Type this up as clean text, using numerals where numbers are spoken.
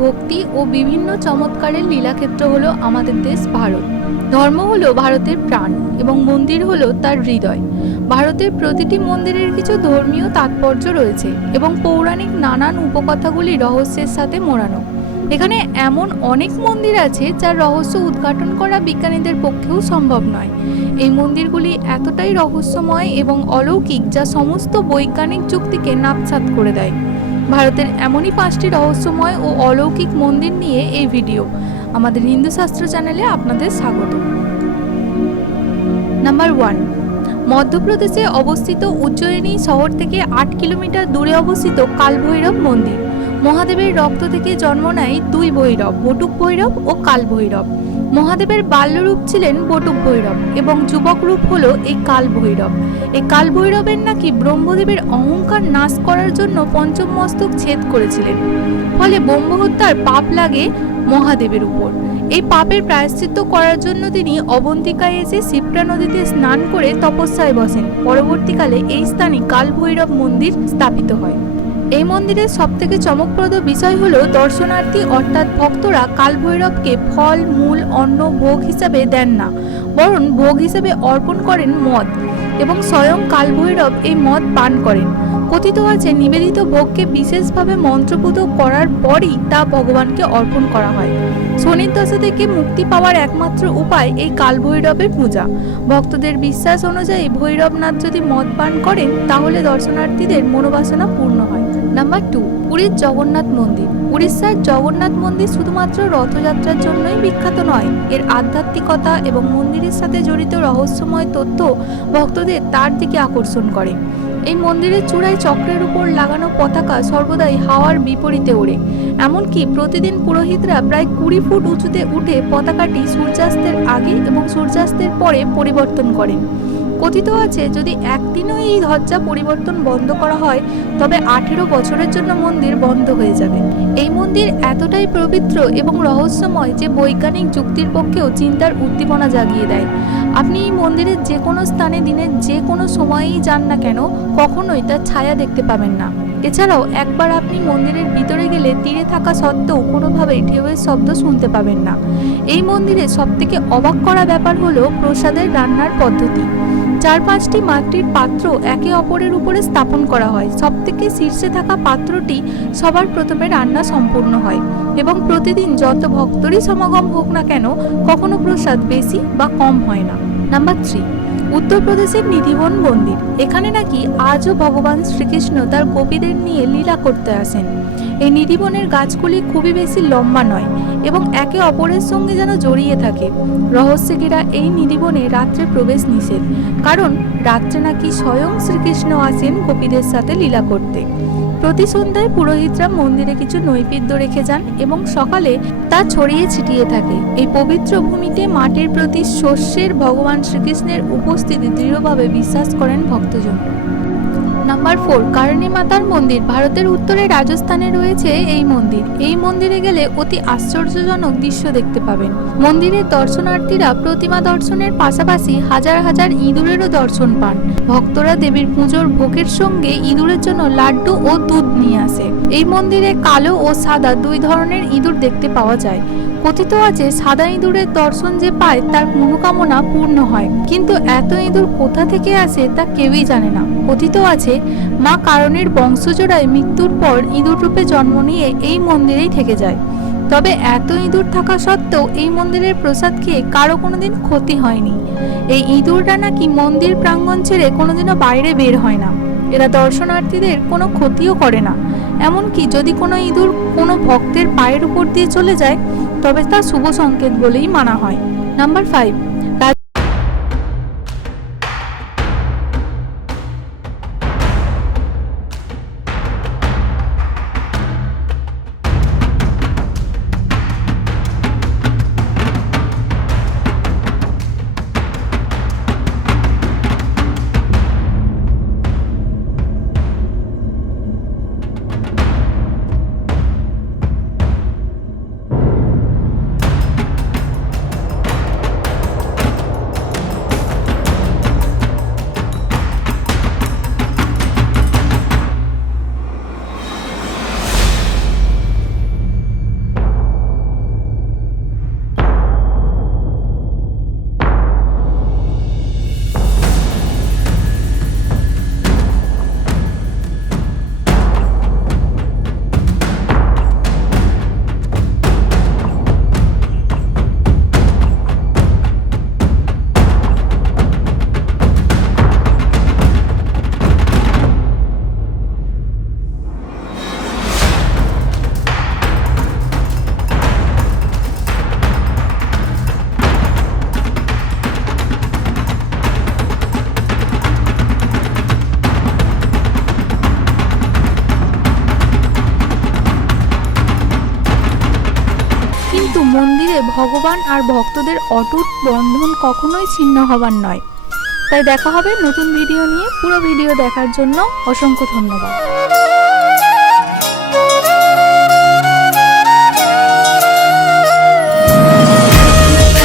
ভক্তি ও বিভিন্ন চমৎকারের লীলাক্ষেত্র হলো আমাদের দেশ ভারত। ধর্ম হলো ভারতের প্রাণ এবং মন্দির হলো তার হৃদয়। ভারতের প্রতিটি মন্দিরের কিছু ধর্মীয় তাৎপর্য রয়েছে এবং পৌরাণিক নানান উপকথাগুলি রহস্যের সাথে মোড়ানো। এখানে এমন অনেক মন্দির আছে যার রহস্য উদ্ঘাটন করা বিজ্ঞানীদের পক্ষেও সম্ভব নয়। এই মন্দিরগুলি এতটাই রহস্যময় এবং অলৌকিক যা সমস্ত বৈজ্ঞানিক যুক্তিকে নাৎসাৎ করে দেয়। ভারতের এমনই 5টি রহস্যময় ও অলৌকিক মন্দির নিয়ে এই ভিডিও। আমাদের হিন্দু শাস্ত্র চ্যানেলে আপনাদের স্বাগত। নাম্বার 1, মধ্যপ্রদেশে অবস্থিত উজ্জয়িনী শহর থেকে 8 কিলোমিটার দূরে অবস্থিত কালভৈরব মন্দির। মহাদেবের রক্ত থেকে জন্ম নেয় দুই ভৈরব, বটুক ভৈরব ও কাল ভৈরব। মহাদেবের বাল্যরূপ ছিলেন বটুক ভৈরব এবং যুবক রূপ হলো এই কাল ভৈরব। এই কাল ভৈরবের নাকি ব্রহ্মদেবের অহংকার নাশ করার জন্য পঞ্চম মস্তক ছেদ করেছিলেন, ফলে ব্রহ্মহত্যার পাপ লাগে মহাদেবের উপর। এই পাপের প্রায়শ্চিত্ত করার জন্য তিনি অবন্তিকায় এসে শিপ্রা নদীতে স্নান করে তপস্যায় বসেন। পরবর্তীকালে এই স্থানে কাল ভৈরব মন্দির স্থাপিত হয়। এই মন্দিরের সবথেকে চমকপ্রদ বিষয় হলো দর্শনার্থী অর্থাৎ ভক্তরা কালভৈরবকে ফল, মূল, অন্ন, ভোগ হিসাবে দেন না, বরং ভোগ হিসাবে অর্পণ করেন মদ এবং স্বয়ং কালভৈরব এই মদ পান করেন। কথিত আছে নিবেদিত ভোগকে বিশেষভাবে মন্ত্রপুত করার পরই তা ভগবানকে অর্পণ করা হয়। শনির দশা থেকে মুক্তি পাওয়ার একমাত্র উপায় এই কালভৈরবের পূজা। ভক্তদের বিশ্বাস অনুযায়ী ভৈরবনাথ যদি মদ পান করেন তাহলে দর্শনার্থীদের মনোবাসনা পূর্ণ হয়। নাম্বার 2, পুরীর জগন্নাথ মন্দির। উড়িষ্যার জগন্নাথ মন্দির শুধুমাত্র রথযাত্রার জন্যই বিখ্যাত নয়, এর আধ্যাত্মিকতা এবং মন্দিরের সাথে জড়িত রহস্যময় তথ্য ভক্তদের তার দিকে আকর্ষণ করে। এই মন্দিরের চূড়ায় চক্রের উপর লাগানো পতাকা সর্বদাই হাওয়ার বিপরীতে ওড়ে। এমনকি প্রতিদিন পুরোহিতরা প্রায় 20 ফুট উঁচুতে উঠে পতাকাটি সূর্যাস্তের আগে এবং সূর্যাস্তের পরে পরিবর্তন করেন। কথিত আছে যদি একদিনও এই ধ্বজা পরিবর্তন বন্ধ করা হয় তবে 18 বছরের জন্য মন্দির বন্ধ হয়ে যাবে। এই মন্দির এতটাই পবিত্র এবং রহস্যময় যে বৈজ্ঞানিক যুক্তির পক্ষেও চিন্তার উদ্দীপনা জাগিয়ে দেয়। আপনি এই মন্দিরের যে কোনো স্থানে দিনের যে কোনো সময়েই যান না কেন, কখনোই তার ছায়া দেখতে পাবেন না। এছাড়াও একবার আপনি মন্দিরের ভিতরে গেলে তীরে থাকা সত্ত্বেও কোনোভাবেই ঢেউয়ের শব্দ শুনতে পাবেন না। এই মন্দিরে সবথেকে অবাক করা ব্যাপার হলো প্রসাদের রান্নার পদ্ধতি। 4-5টি মাটির পাত্র একে অপরের উপরে স্থাপন করা হয়। সবথেকে শীর্ষে থাকা পাত্রটি সবার প্রথমে রান্না সম্পূর্ণ হয় এবং প্রতিদিন যত ভক্তরই সমাগম হোক না কেন কখনো প্রসাদ বেশি বা কম হয় না। নাম্বার 3, উত্তরপ্রদেশের নিধিবন মন্দির। এখানে নাকি আজও ভগবান শ্রীকৃষ্ণ তার গোপীদের নিয়ে লীলা করতে আসেন। এই নিধিবনের গাছগুলি খুবই বেশি লম্বা নয় এবং একে অপরের সঙ্গে যেন জড়িয়ে থাকে। রহস্যে ঘেরা এই নিধিবনে রাত্রে প্রবেশ নিষেধ, কারণ রাত্রে নাকি স্বয়ং শ্রীকৃষ্ণ আসেন গোপীদের সাথে লীলা করতে। প্রতি সন্ধ্যায় পুরোহিতরা মন্দিরে কিছু নৈবেদ্য রেখে যান এবং সকালে তা ছড়িয়ে ছিটিয়ে থাকে। এই পবিত্র ভূমিতে মাটির প্রতি শস্যের ভগবান শ্রীকৃষ্ণের উপস্থিতি দৃঢ়ভাবে বিশ্বাস করেন ভক্তজন। নাম্বার 4, কারণী মাতার মন্দির। ভারতের উত্তরে রাজস্থানে রয়েছে এই মন্দির। এই মন্দিরে গেলে অতি আশ্চর্যজনক দৃশ্য দেখতে পাবেন। মন্দিরের দর্শনার্থীরা প্রতিমা দর্শনের পাশাপাশি হাজার হাজার ইঁদুরেরও দর্শন পান। ভক্তরা দেবীর পুজোর ভোগের সঙ্গে ইঁদুরের জন্য লাড্ডু ও দুধ নিয়ে আসে। এই মন্দিরে কালো ও সাদা দুই ধরনের ইঁদুর দেখতে পাওয়া যায়। কথিত আছে সাদা ইঁদুরের দর্শন যে পায় তার মনোকামনা পূর্ণ হয়, কিন্তু এত ইঁদুর কোথা থেকে আসে তা কেউই জানে না। কথিত আছে মা কারণীর বংশজোড়ায় মৃত্যুর পর ইঁদুর রূপে জন্ম নিয়ে এই মন্দিরেই থেকে যায়। তবে এত ইঁদুর থাকা সত্ত্বেও এই মন্দিরের প্রসাদ খেয়ে কারো কোনোদিন ক্ষতি হয়নি। এই ইঁদুররা নাকি মন্দির প্রাঙ্গণ ছেড়ে কোনোদিনও বাইরে বের হয় না। এরা দর্শনার্থীদের কোনো ক্ষতিও করে না। এমনকি যদি কোনো ইঁদুর কোনো ভক্তের পায়ের উপর দিয়ে চলে যায় তবে তা শুভ সংকেত বলেই মানা হয়। নাম্বার 5, মন্দিরে ভগবান আর ভক্তদের অটুট বন্ধন কখনোই ছিন্ন হবার নয়। তাই দেখা হবে নতুন ভিডিও নিয়ে। পুরো ভিডিও দেখার জন্য অসংখ্য ধন্যবাদ।